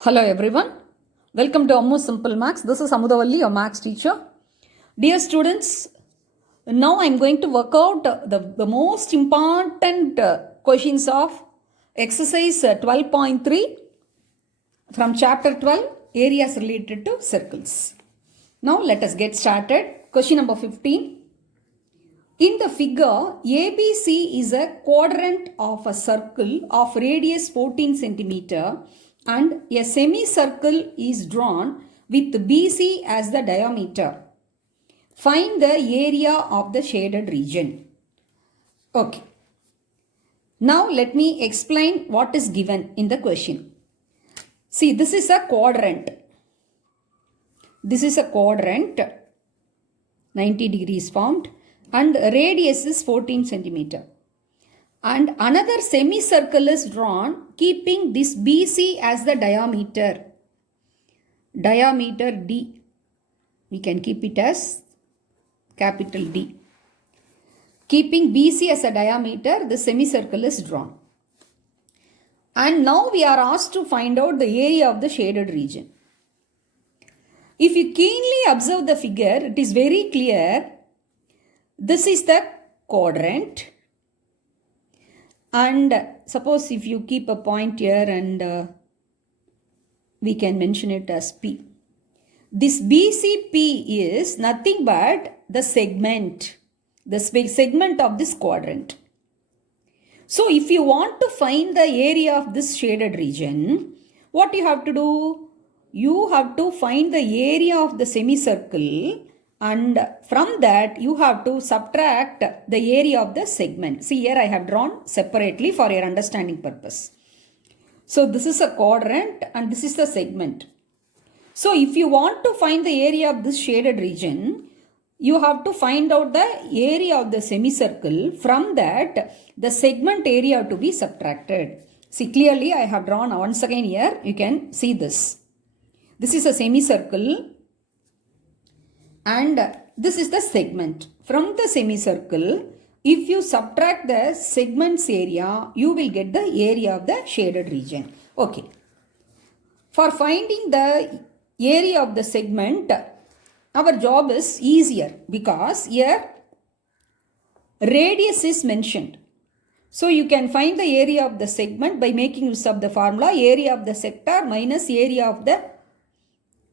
Hello everyone, welcome to Ammu Simple Maths. This is Amuthavalli, your maths teacher. Dear students, now I am going to work out the most important questions of exercise 12.3 from chapter 12, areas related to circles. Now let us get started. Question number 15. In the figure, ABC is a quadrant of a circle of radius 14 centimeter and a semicircle is drawn with BC as the diameter. Find the area of the shaded region. Okay. Now let me explain what is given in the question. See, this is a quadrant. This is a quadrant, 90 degrees formed, and radius is 14 centimeter. And another semicircle is drawn keeping this BC as the diameter. Diameter D. We can keep it as capital D. Keeping BC as a diameter, the semicircle is drawn. And now we are asked to find out the area of the shaded region. If you keenly observe the figure, it is very clear. This is the quadrant. And suppose if you keep a point here and we can mention it as P. This BCP is nothing but the segment of this quadrant. So if you want to find the area of this shaded region, what you have to do? You have to find the area of the semicircle, and from that you have to subtract the area of the segment. See, here I have drawn separately for your understanding purpose. So this is a quadrant and this is the segment. So if you want to find the area of this shaded region, you have to find out the area of the semicircle. From that, the segment area to be subtracted. See, clearly I have drawn once again here. You can see this. This is a semicircle. And this is the segment. From the semicircle, if you subtract the segment's area, you will get the area of the shaded region. Okay. For finding the area of the segment, our job is easier because here radius is mentioned. So you can find the area of the segment by making use of the formula area of the sector minus area of the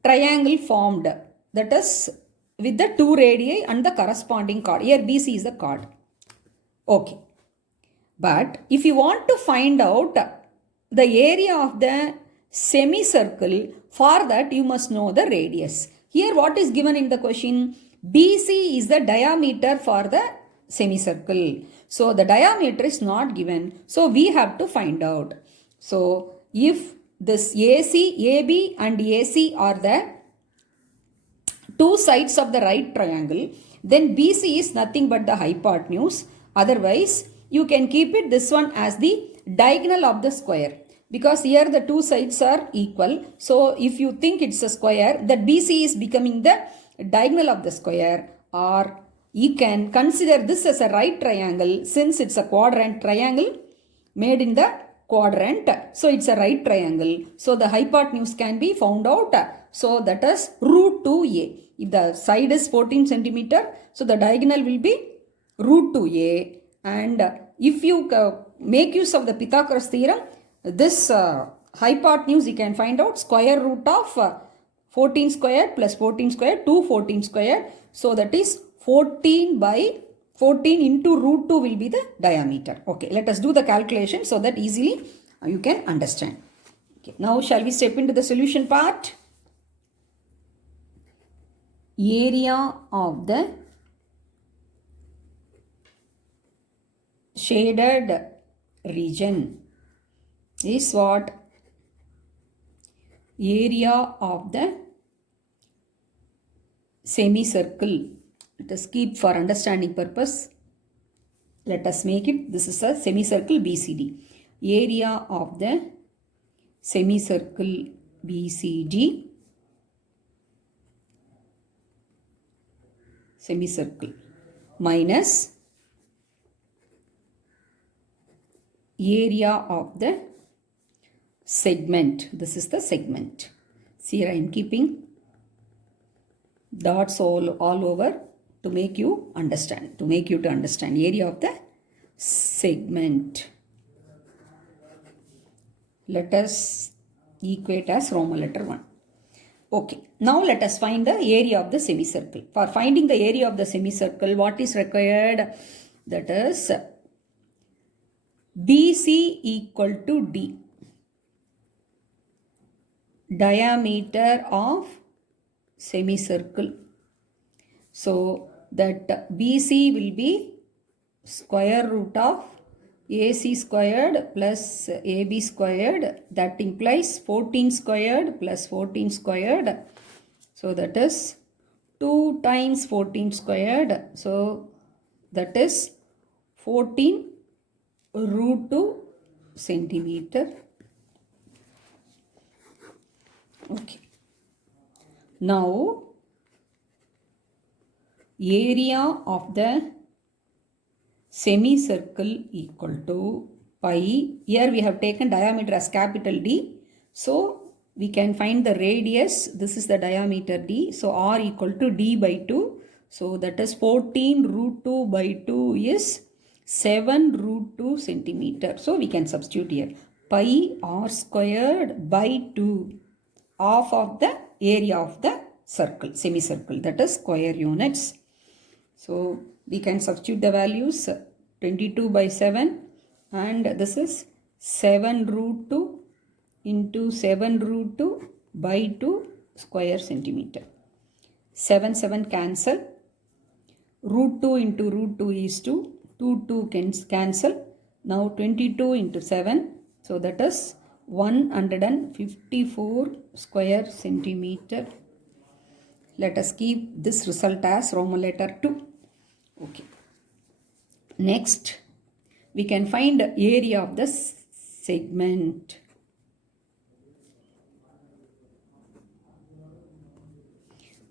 triangle formed. That is with the two radii and the corresponding chord. Here BC is the chord. Okay. But if you want to find out the area of the semicircle, for that you must know the radius. Here what is given in the question? BC is the diameter for the semicircle. So the diameter is not given. So we have to find out. So if this AC, AB and AC are the two sides of the right triangle, then BC is nothing but the hypotenuse. Otherwise, you can keep it this one as the diagonal of the square. Because here the two sides are equal. So if you think it's a square, that BC is becoming the diagonal of the square. Or you can consider this as a right triangle since it's a quadrant triangle made in the quadrant. So it's a right triangle. So the hypotenuse can be found out. So that is root 2a. If the side is 14 centimeter, so the diagonal will be root 2a. And if you make use of the Pythagoras theorem, this hypotenuse you can find out square root of 14 squared plus 14 squared, 214 squared. So that is 14 by 14 into root 2 will be the diameter. Okay, let us do the calculation so that easily you can understand. Okay, now shall we step into the solution part? Area of the shaded region is what? Area of the semicircle. Let us keep for understanding purpose. Let us make it. This is a semicircle BCD. Area of the semicircle BCD. Semicircle minus area of the segment. This is the segment. See, I am keeping dots all over to make you understand, area of the segment. Let us equate as Roman letter 1. Okay, now let us find the area of the semicircle. For finding the area of the semicircle, what is required? That is BC equal to D. Diameter of semicircle. So that BC will be square root of AC squared plus AB squared. That implies 14 squared plus 14 squared. So that is 2 times 14 squared. So that is 14 root 2 centimeter. Okay. Now area of the semicircle equal to pi. Here we have taken diameter as capital D. So we can find the radius. This is the diameter D. So R equal to D by 2. So that is 14 root 2 by 2 is 7 root 2 centimeter. So we can substitute here. Pi R squared by 2. Half of the area of the circle, semicircle. That is square units. So we can substitute the values 22 by 7 and this is 7 root 2 into 7 root 2 by 2 square centimeter. 7 cancel. Root 2 into root 2 is 2. 2 can cancel. Now 22 into 7. So that is 154 square centimeter. Let us keep this result as Roman letter 2. Okay. Next, we can find area of the segment.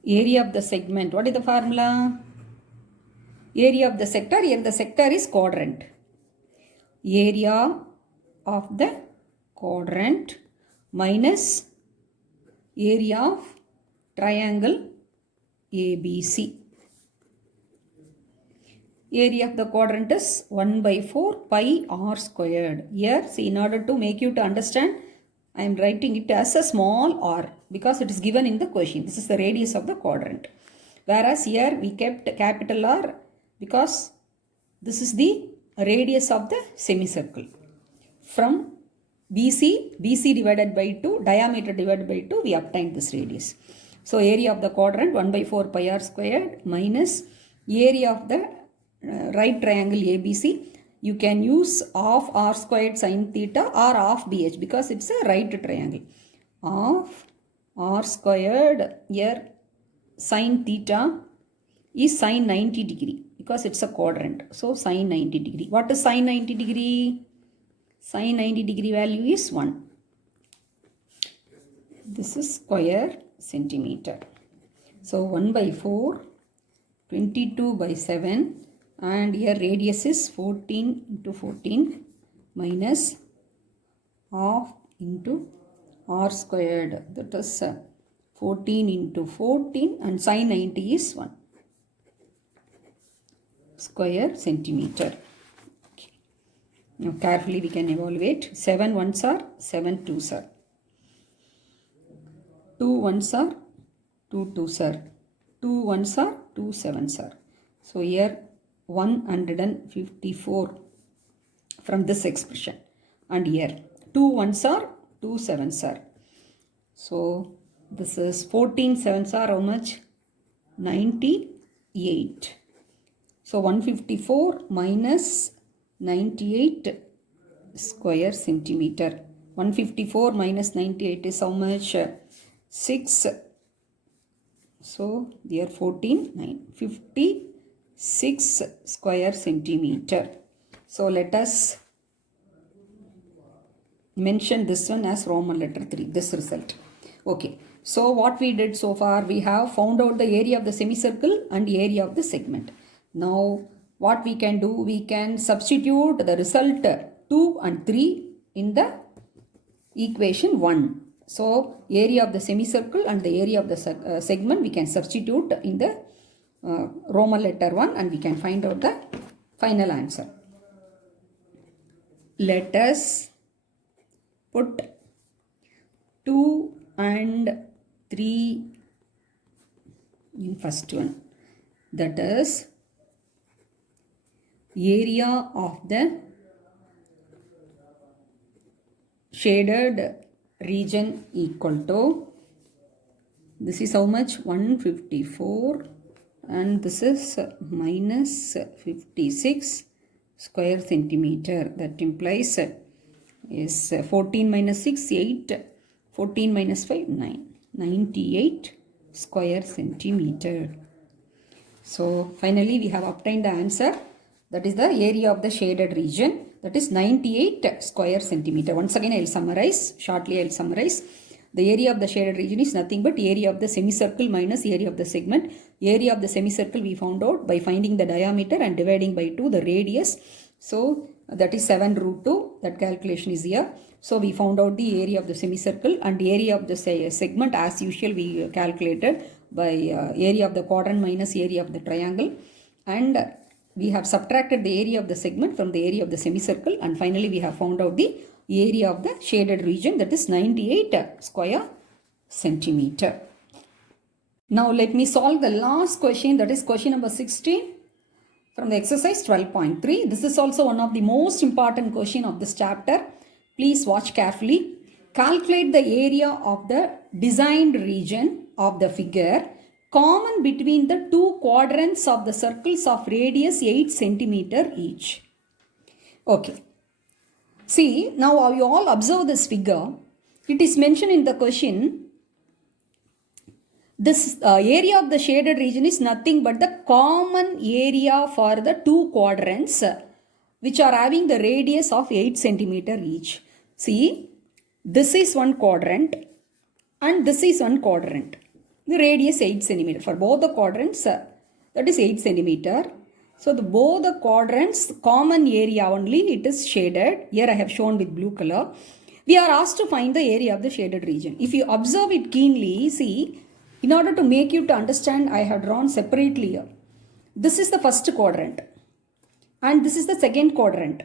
Area of the segment. What is the formula? Area of the sector. Here the sector is quadrant. Area of the quadrant minus area of triangle ABC. Area of the quadrant is 1 by 4 pi r squared. Here, see, in order to make you to understand, I am writing it as a small r because it is given in the question. This is the radius of the quadrant. Whereas here we kept capital R because this is the radius of the semicircle. From BC divided by 2, diameter divided by 2, we obtained this radius. So area of the quadrant 1 by 4 pi r squared minus area of the right triangle ABC. You can use half r squared sin theta or half BH because it's a right triangle. Half r squared, here sin theta is sin 90 degree because it's a quadrant. So sin 90 degree. What is sin 90 degree? Sin 90 degree value is 1. This is square centimeter. So 1 by 4, 22 by 7. And here radius is 14 into 14 minus half into r squared. That is 14 into 14 and sin 90 is 1 square centimeter. Okay. Now carefully we can evaluate. 7 ones are 7 twos are. 2 ones are 2 twos are. 2 ones are 2 sevens are. So here 154 from this expression, and here 2 ones are 2 sevens are. So this is 14 sevens are how much? 98. So 154 minus 98 square centimeter. 154 minus 98 is how much? 6. So there 14, 9, 56 square centimeter. So let us mention this one as Roman letter 3, this result. Okay. So what we did so far, we have found out the area of the semicircle and area of the segment. Now what we can do, we can substitute the result 2 and 3 in the equation 1. So area of the semicircle and the area of the segment we can substitute in the Roman letter 1 and we can find out the final answer. Let us put 2 and 3 in first one. That is area of the shaded region equal to, this is how much, 154 and this is minus 56 square centimeter. That implies is 14 minus 6, 8, 14 minus 5, 9, 98 square centimeter. So finally we have obtained the answer. That is the area of the shaded region. That is 98 square centimeter. Once again I will summarize. Shortly I will summarize. The area of the shaded region is nothing but area of the semicircle minus area of the segment. Area of the semicircle we found out by finding the diameter and dividing by 2 the radius. So that is 7 root 2. That calculation is here. So we found out the area of the semicircle and area of the segment as usual we calculated by area of the quadrant minus area of the triangle. And we have subtracted the area of the segment from the area of the semicircle and finally we have found out the area of the shaded region, that is 98 square centimeter. Now let me solve the last question, that is question number 16 from the exercise 12.3. This is also one of the most important question of this chapter. Please watch carefully. Calculate the area of the designed region of the figure common between the two quadrants of the circles of radius 8 centimeter each. Okay. See, now you all observe this figure. It is mentioned in the question, this area of the shaded region is nothing but the common area for the two quadrants which are having the radius of 8 centimeter each. See, this is one quadrant and this is one quadrant. The radius 8 centimeter. For both the quadrants, that is 8 centimeter. So both the quadrants common area only it is shaded. Here I have shown with blue color. We are asked to find the area of the shaded region. If you observe it keenly, see, in order to make you to understand, I have drawn separately here. This is the first quadrant and this is the second quadrant.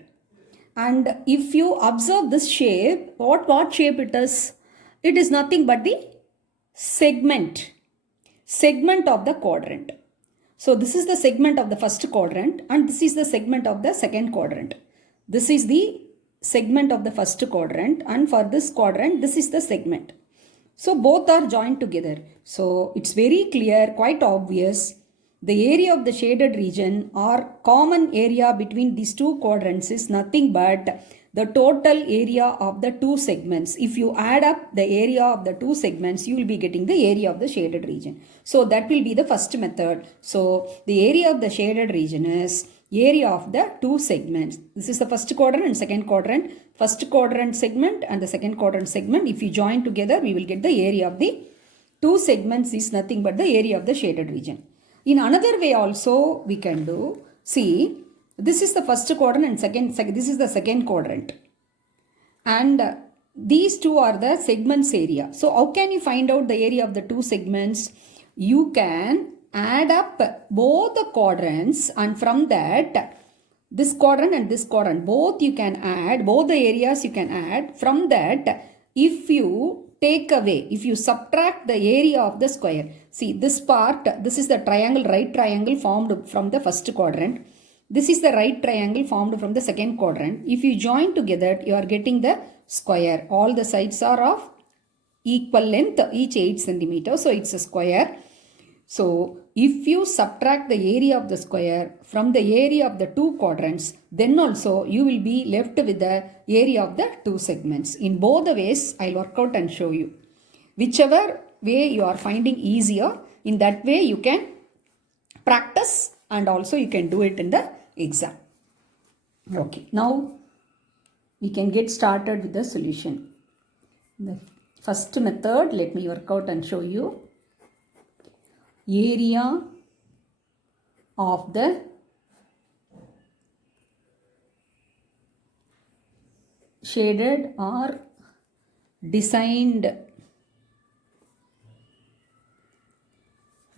And if you observe this shape, what shape it is? It is nothing but the segment of the quadrant. So this is the segment of the first quadrant and this is the segment of the second quadrant. This is the segment of the first quadrant and for this quadrant this is the segment. So both are joined together. So it's very clear, quite obvious. The area of the shaded region or common area between these two quadrants is nothing but the total area of the two segments. If you add up the area of the two segments, you will be getting the area of the shaded region. So that will be the first method. So the area of the shaded region is area of the two segments. This is the first quadrant and second quadrant. First quadrant segment and the second quadrant segment. If you join together, we will get the area of the two segments is nothing but the area of the shaded region. In another way also we can do, see, this is the first quadrant and this is the second quadrant. And these two are the segments area. So how can you find out the area of the two segments? You can add up both the quadrants and from that, this quadrant and this quadrant, both you can add, both the areas you can add. From that, if you take away, if you subtract the area of the square, see this part, this is the triangle, right triangle formed from the first quadrant. This is the right triangle formed from the second quadrant. If you join together, you are getting the square. All the sides are of equal length, each 8 centimeters. So it's a square. So if you subtract the area of the square from the area of the two quadrants, then also you will be left with the area of the two segments. In both the ways, I'll work out and show you. Whichever way you are finding easier, in that way you can practice and also you can do it in the exam. Okay, now we can get started with the solution. The first method, let me work out and show you. Area of the shaded or designed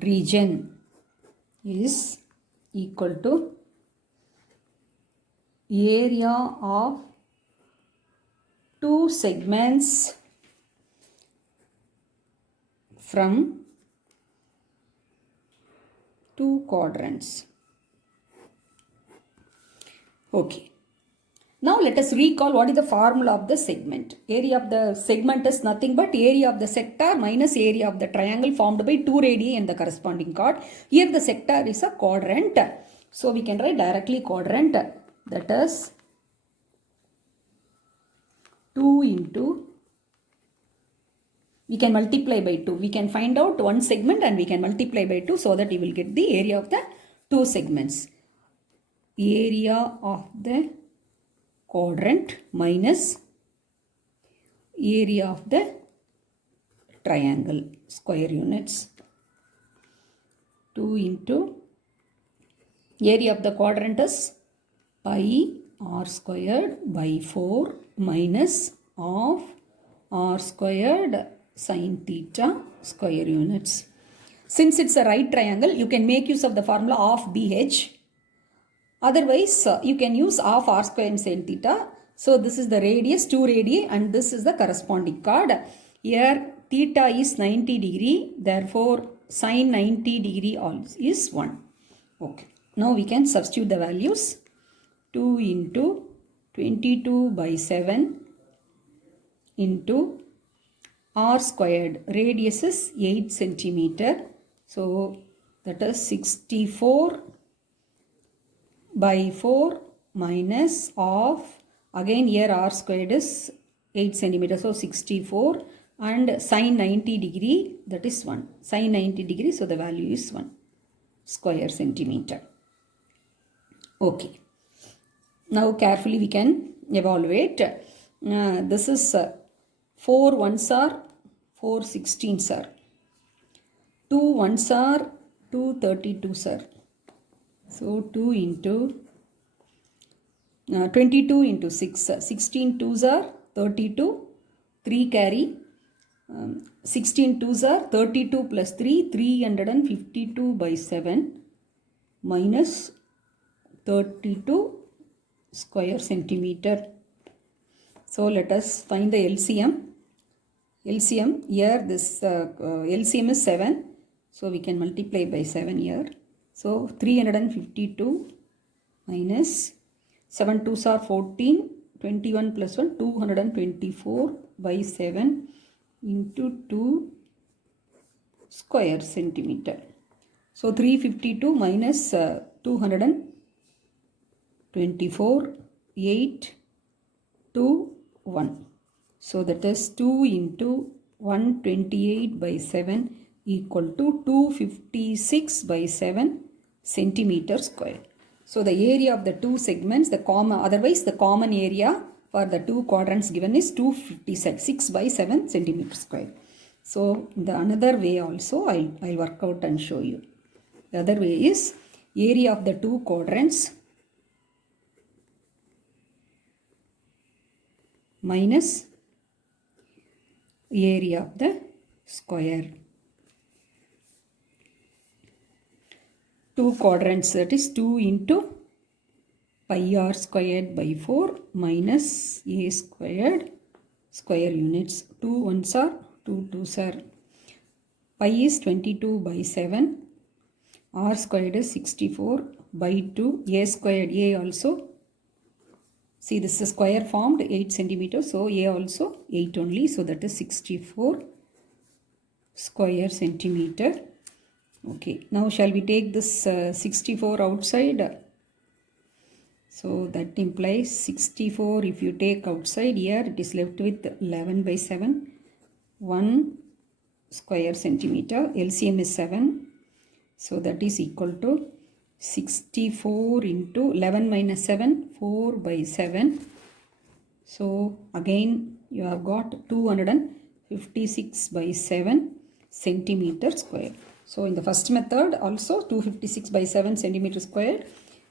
region is equal to area of two segments from two quadrants. Okay. Now let us recall what is the formula of the segment. Area of the segment is nothing but area of the sector minus area of the triangle formed by two radii and the corresponding chord. Here the sector is a quadrant. So we can write directly quadrant, that is 2 into, we can multiply by 2. We can find out one segment and we can multiply by 2 so that you will get the area of the two segments. Area of the quadrant minus area of the triangle, square units. 2 into area of the quadrant is pi r squared by 4 minus of r squared sin theta square units. Since it's a right triangle, you can make use of the formula of BH. Otherwise, you can use half r square and sin theta. So this is the radius, 2 radii, and this is the corresponding chord. Here theta is 90 degree. Therefore, sin 90 degree is 1. Okay. Now we can substitute the values. 2 into 22 by 7 into r squared. Radius is 8 centimeter. So that is 64 by 4 minus of, again here r squared is 8 centimeter, so 64, and sin 90 degree, that is 1. Sin 90 degree, so the value is 1 square centimeter. Okay. Now carefully we can evaluate. This is 4 ones are 4 16s are. 2 ones are 2 32s are. So 2 into 22 into 6. 16 twos are 32. 3 carry. 16 twos are 32 plus 3. 352 by 7 minus 32 square centimeter. So let us find the LCM. LCM here, this LCM is 7. So we can multiply by 7 here. So 352 minus 7 2s are 14, 21 plus 1, 224 by 7 into 2 square centimeter. So 352 minus 224, 8, 2, 1. So that is 2 into 128 by 7 equal to 256 by 7 centimeter square. So the area of the two segments, otherwise the common area for the two quadrants given is 256 by 7 centimeter square. So the another way also I'll work out and show you. The other way is area of the two quadrants minus area of the square. Two quadrants, that is 2 into pi r squared by 4 minus a squared square units. 2 ones are 2 twos are. Pi is 22 by 7. R squared is 64 by 2. A squared, A also. See, this is square formed 8 centimeters. So A also 8 only. So that is 64 square centimeter. Okay, now shall we take this 64 outside? So that implies 64, if you take outside here, it is left with 11 by 7, 1 square centimeter. LCM is 7. So that is equal to 64 into 11 minus 7, 4 by 7. So again you have got 256 by 7 centimeter square. So in the first method also 256 by 7 centimeter square.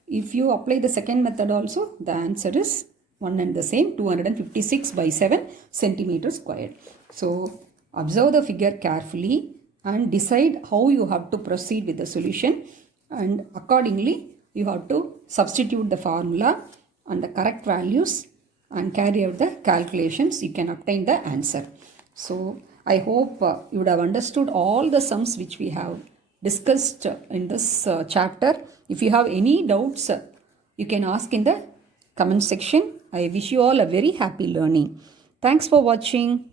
If you apply the second method also, the answer is one and the same, 256 by 7 centimeters squared. So observe the figure carefully and decide how you have to proceed with the solution, and accordingly you have to substitute the formula and the correct values and carry out the calculations. You can obtain the answer. So I hope you would have understood all the sums which we have discussed in this chapter. If you have any doubts, you can ask in the comment section. I wish you all a very happy learning. Thanks for watching.